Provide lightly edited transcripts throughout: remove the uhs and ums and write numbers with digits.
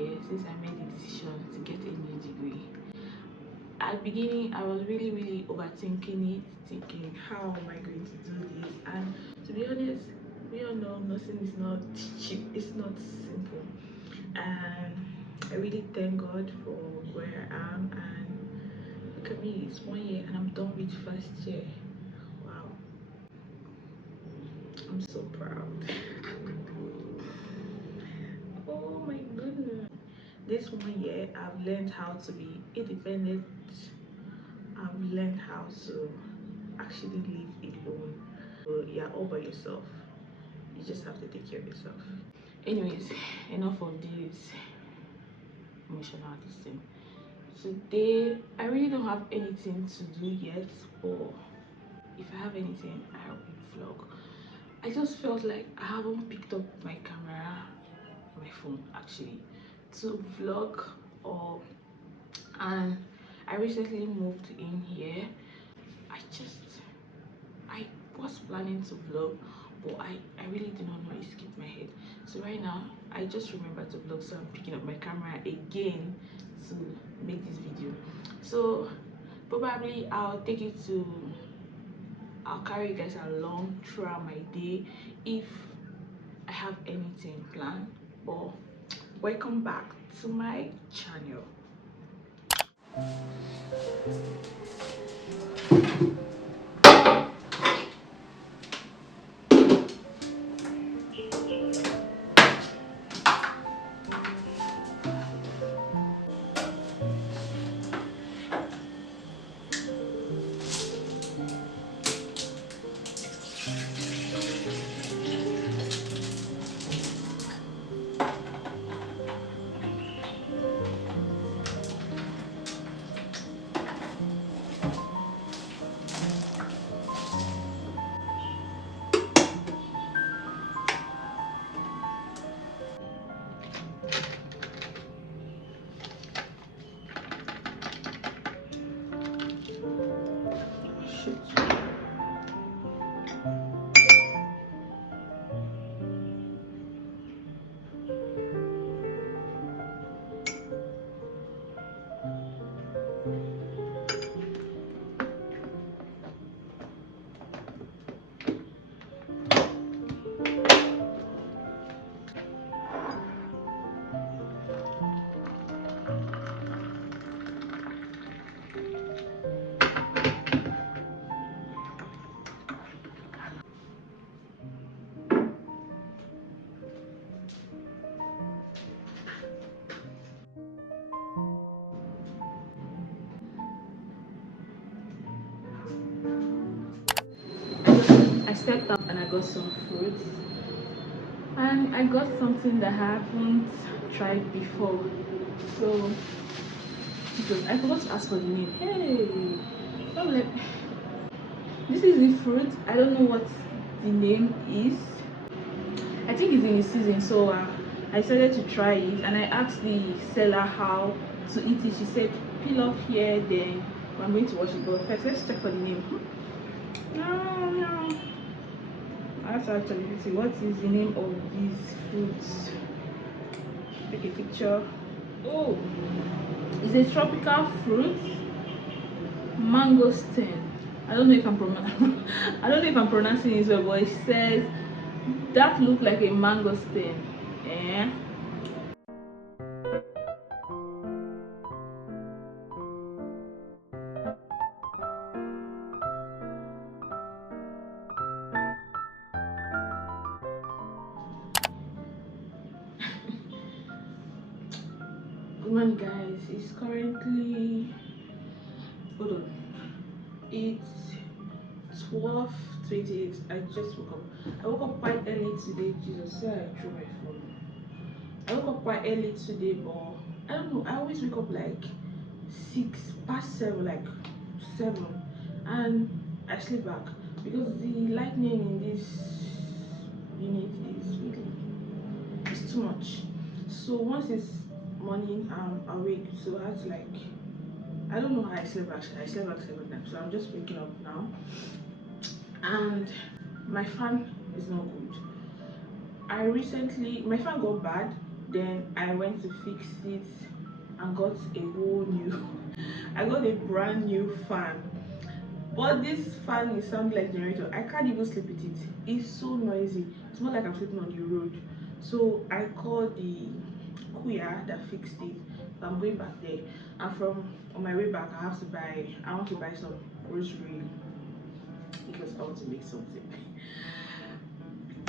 year since I made the decision to get a new degree. At the beginning, I was really overthinking it, thinking, how am I going to do this? And to be honest, we all know nursing is not cheap, it's not simple. And I really thank God for where I am. And look at me, it's 1 year and I'm done with first year. Wow, I'm so proud. Oh my goodness. This 1 year, I've learned how to be independent. I've learned how to actually live alone. So you're all by yourself. You just have to take care of yourself. Anyways, enough of this emotional thing. Today, I really don't have anything to do yet, but if I have anything, I will vlog. I just felt like I haven't picked up my camera, my phone actually, to vlog or and I recently moved in here. I was planning to vlog, but I really did not know, it skipped my head. So right now I just remembered to vlog, so I'm picking up my camera again to make this video. So probably I'll carry you guys along throughout my day if I have anything planned. But welcome back to my channel. Shoot. I stepped up and I got some fruits, and I got something that I haven't tried before. So because I forgot to ask for the name. Hey, I'm like, this is the fruit. I don't know what the name is. I think it's in the season, so I decided to try it, and I asked the seller how to eat it. She said peel off here, then I'm going to wash it. But first, let's check for the name. No. I have to actually see what is the name of these fruits. Take a picture. Oh, it's a tropical fruit, mangosteen. I don't know if I'm I don't know if I'm pronouncing it well, but it says that look like a mangosteen. Eh? Good morning, guys. It's currently, hold on, it's 12:28. I just woke up. I woke up quite early today. Jesus, say I threw my phone. I woke up quite early today, but I don't know. I always wake up like 6 past 7, like 7, and I sleep back because the lightning in this unit is really, it's too much. So once it's morning, I'm awake. So I have to like, I don't know how I slept actually. I slept like 7 times. So I'm just waking up now, and my fan is not good. My fan got bad Then I went to fix it and got a whole new I got a brand new fan. But this fan is sounding like generator. I can't even sleep with it. It's so noisy. It's more like I'm sleeping on the road. So I called the kuya that fixed it. I'm going back there. And from on my way back I want to buy some grocery because I want to make something.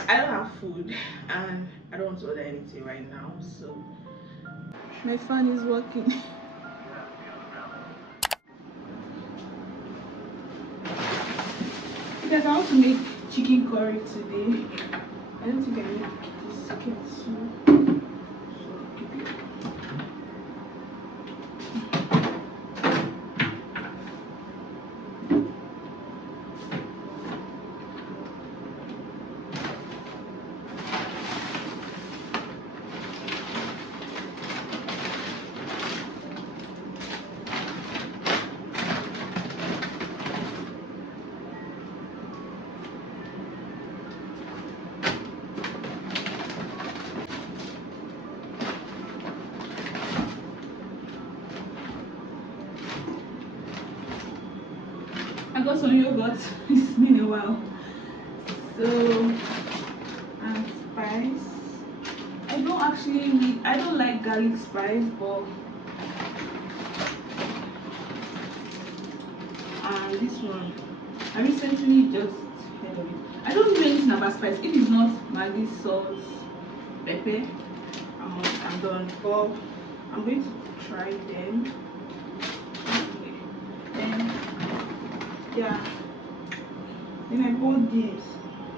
I don't have food and I don't want to order anything right now. So my fan is working. Because I want to make chicken curry today. I don't think I need this chicken soup. I got some yogurt. It's been a while. So, and spice. I don't like garlic spice, but this one, I recently just heard of it. I don't know anything about spice. If it's not Maggi, salt, pepper, I'm done. But I'm going to try them. Then, yeah. Then I bought this.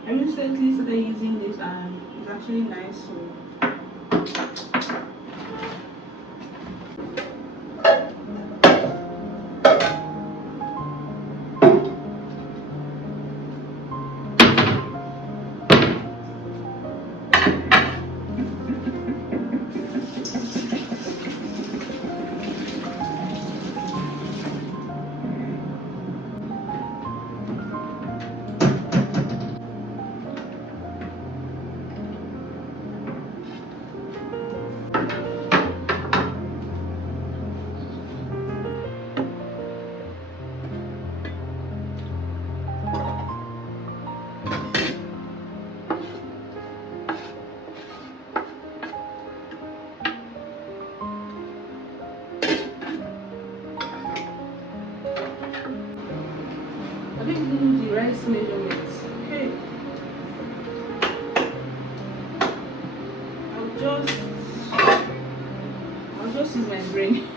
I recently started using this and it's actually nice. So I didn't do the rice measurements. Okay. I'll just use my brain.